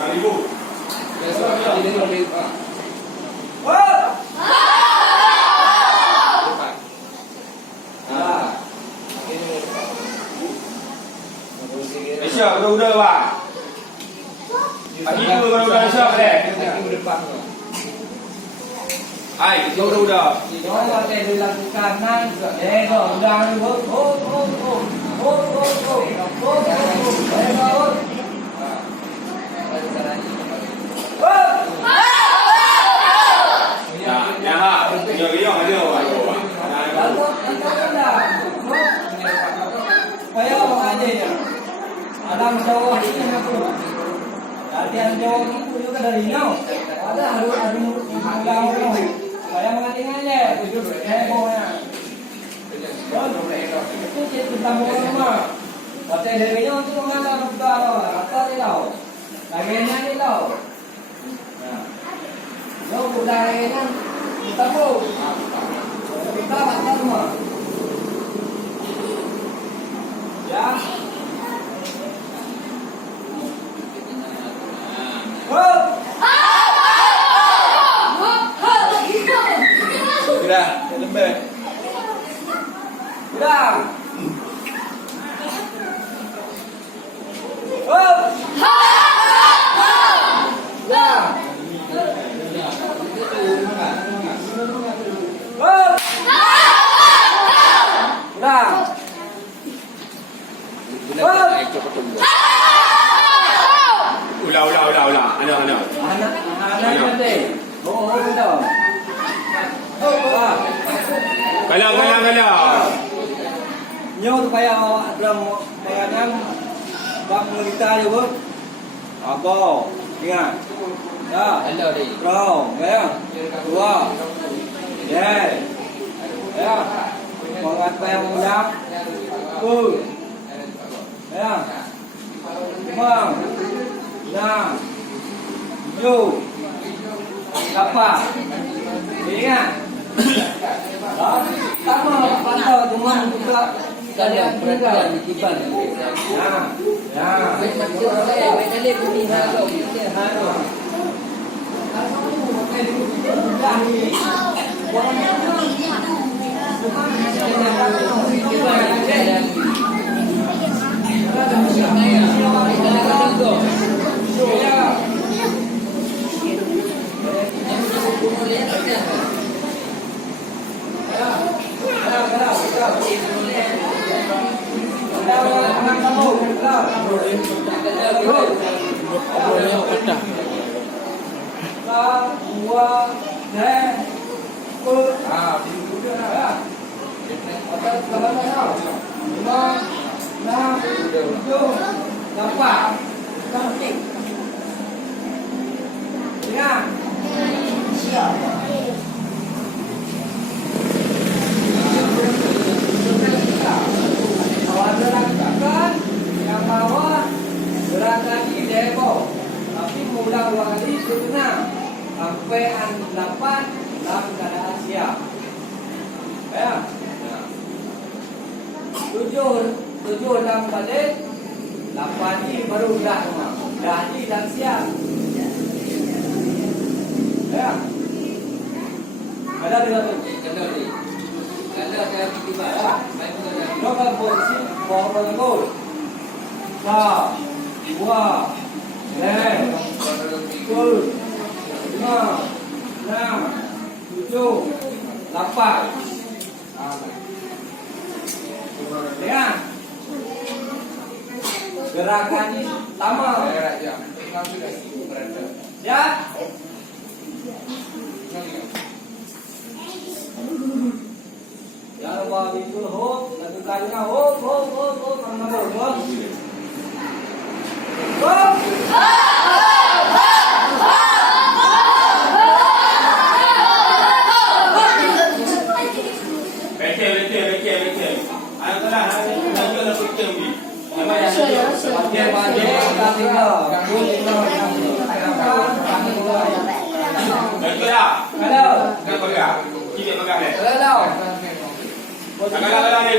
Ribu. Malaysia udah bang. Pagi tu udah Malaysia boleh. Hai, kita udah. Đó là để được làm cam nan, để rồi đang hốt hốt hốt hốt hốt hốt hốt hốt hốt Ya ha, giờ cái dòng này đâu Kaya mga din, alam Jawa ini aku. Latihan Jawa itu juga dari now. Ada harus ulang. Kaya mga tinggalnya, hebohnya. Itu kita mau nama. Baca darinya untuk mengajar buka apa dia Lagenya ni tau. Yo budaya kan kita mau. Kita baca semua. Ya. Sudah, lembek. Sudah. Ulah. Anak. Anak nanti. Oh, betul. Kalau. Nyo tu kaya dalam bayangan bang kita juga. Apa? Ingat. Ya. Hello đi. Rồi, ya. Dua. Ya. Ya. Kongat payah mudah. Ya. Bang. Nah. Yo. Apa? Ingat. Sama pantau cuma buka Kalian perhatian di kiban. ya. Macam saya, saya beli halo, kita halo. Yang bawah berat lagi demo, tapi mulai dua kali setengah sampai 8 dalam keadaan siap. Ya. 7 dalam balik, 8 ini baru dah ini dan siap. Ya. Ada tidak tu? Hello đi. Hello saya di kiban. Baik betul. Lokal posisi bawah gol. 2, 3, 4, 5, 6, 7, 8. Ya. Gerakan ini sama. Ya. Ya Allah, itu hook, lagu kayunya hook, sama hook. Betul. Anak lah, nak fikir ni. Betul lah. Kenapa enggak? Kita pegang ni.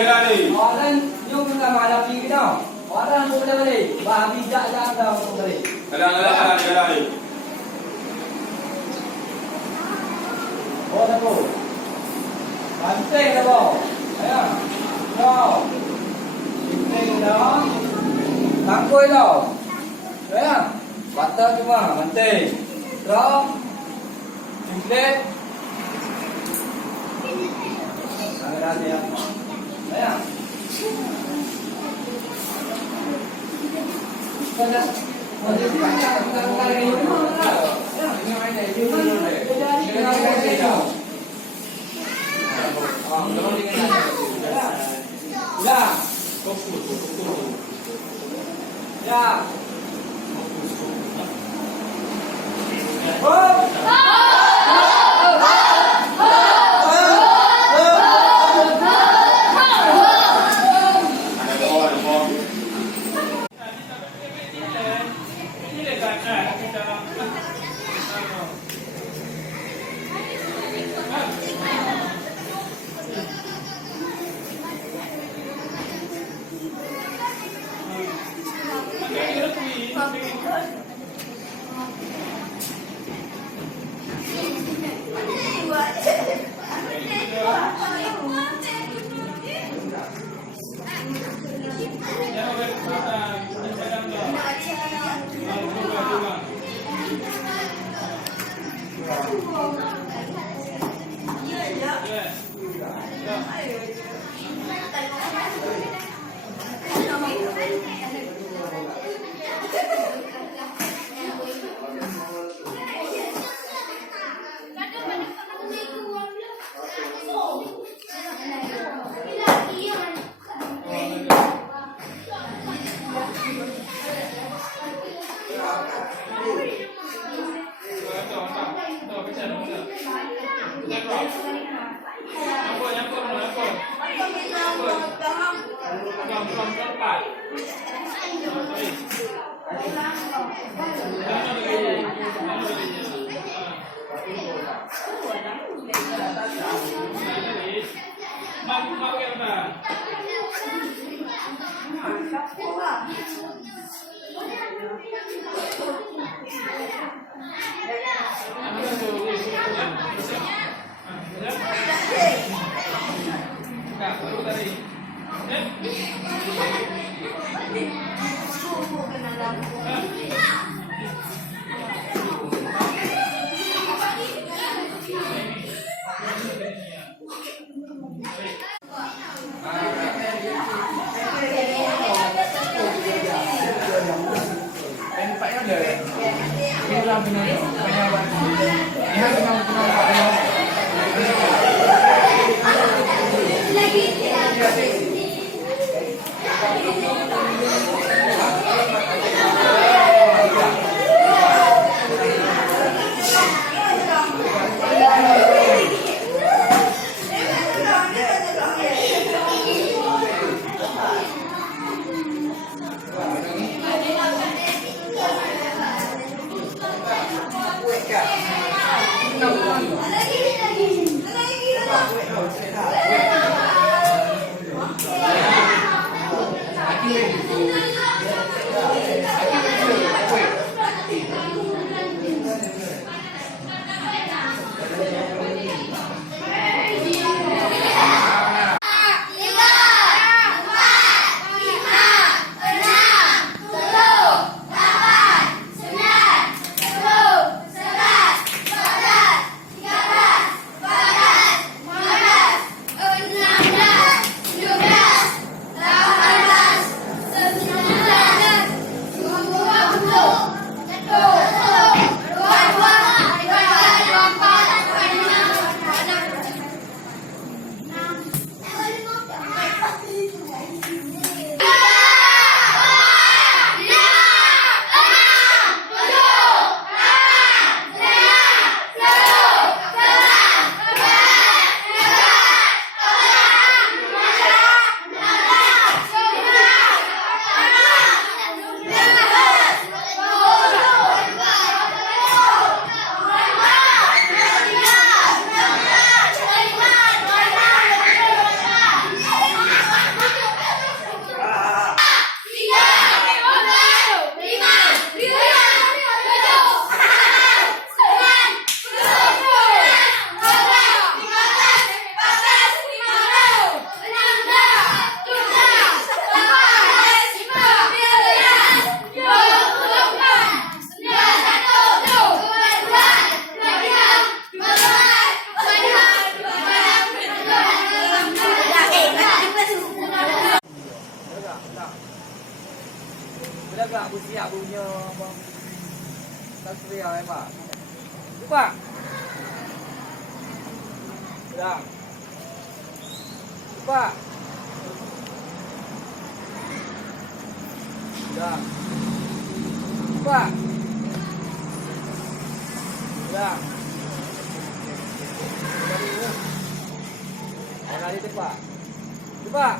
Gerak ni. Orang nyum kita malah pergi tau. Orang boleh. Bahagia jak dah boleh. Gerak. kali. Oh, satu. Banting dah, Bob. Ayo. Go. Banting dah. Tangkui dah. Ayo. Patah cuma, banting. Drop. Simplet. Angkat dia. Ayo. Pada ada bukan ini. Ini main dia. Ini main dia. Ah, kalau dia kena. Ya. Fokus. Ya. Satria hebat. Cepat. Ulang. Cepat. Ulang. Cepat. Ulang. Lari cepat. Cepat.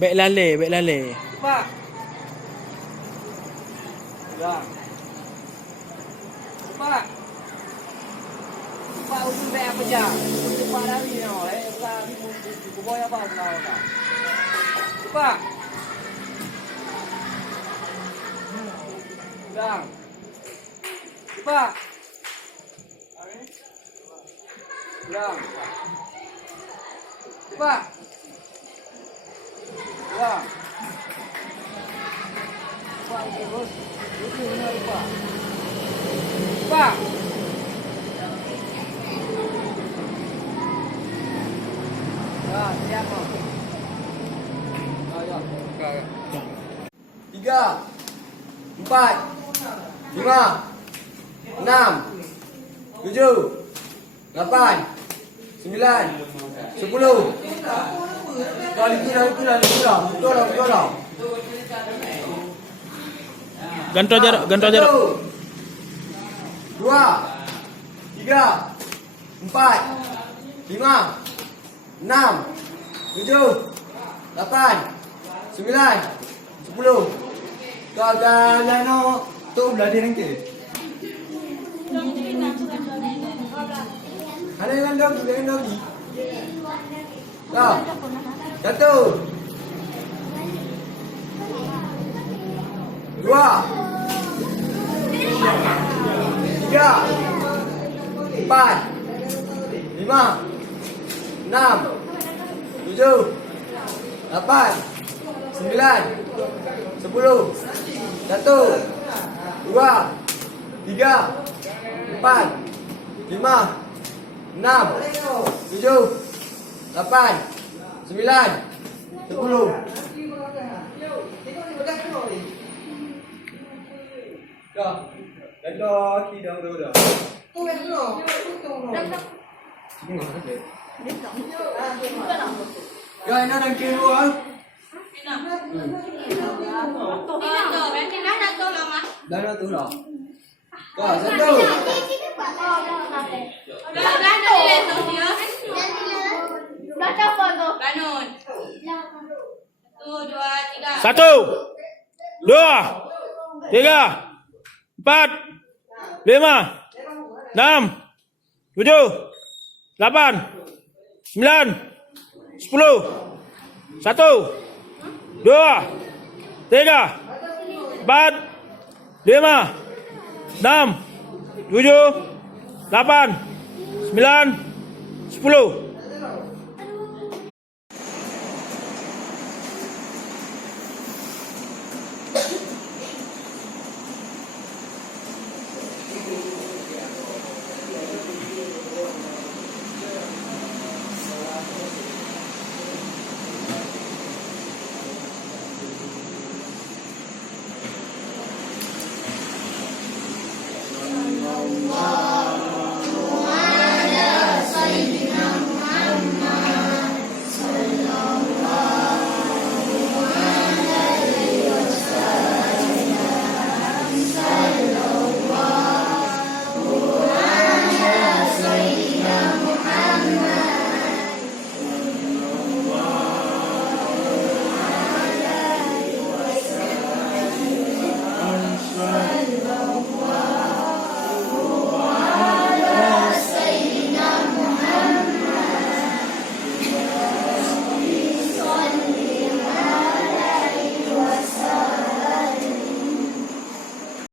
Baik lale, baik lale. Cepat. Ulang. Cepat. Cepat ujung baik apa je? Cepat lari ni. Lari buku boy apa kau? Cepat. Ulang. Cepat. Ulang. Cepat. Ulang. Cepat terus. Itu benar cepat. Cepat. Ah, siap kau. Ayo. 3 4 5 6 7 8 9 10. Kali tu lah. Betul lah. Gantung jarak, gantung jarak. 2 3 4 5 6 7 8 9 10. Kau jalan tu belah dia nanti. Ada yang lagi. Kau. 1 2 3 4 5 6 7 8 9 10. Satu, dua, tiga, empat, lima, enam, tujuh, lapan, sembilan, 10. Dah. Dah tidak dah. Tu yang dulu. Ya, ini ada kilo ah. Dah tu lah. Kau satu. Satu, dua, tiga, empat, lima, enam, tujuh, lapan, sembilan, 10. 1 2 3 4 5 6 7 8 9 10.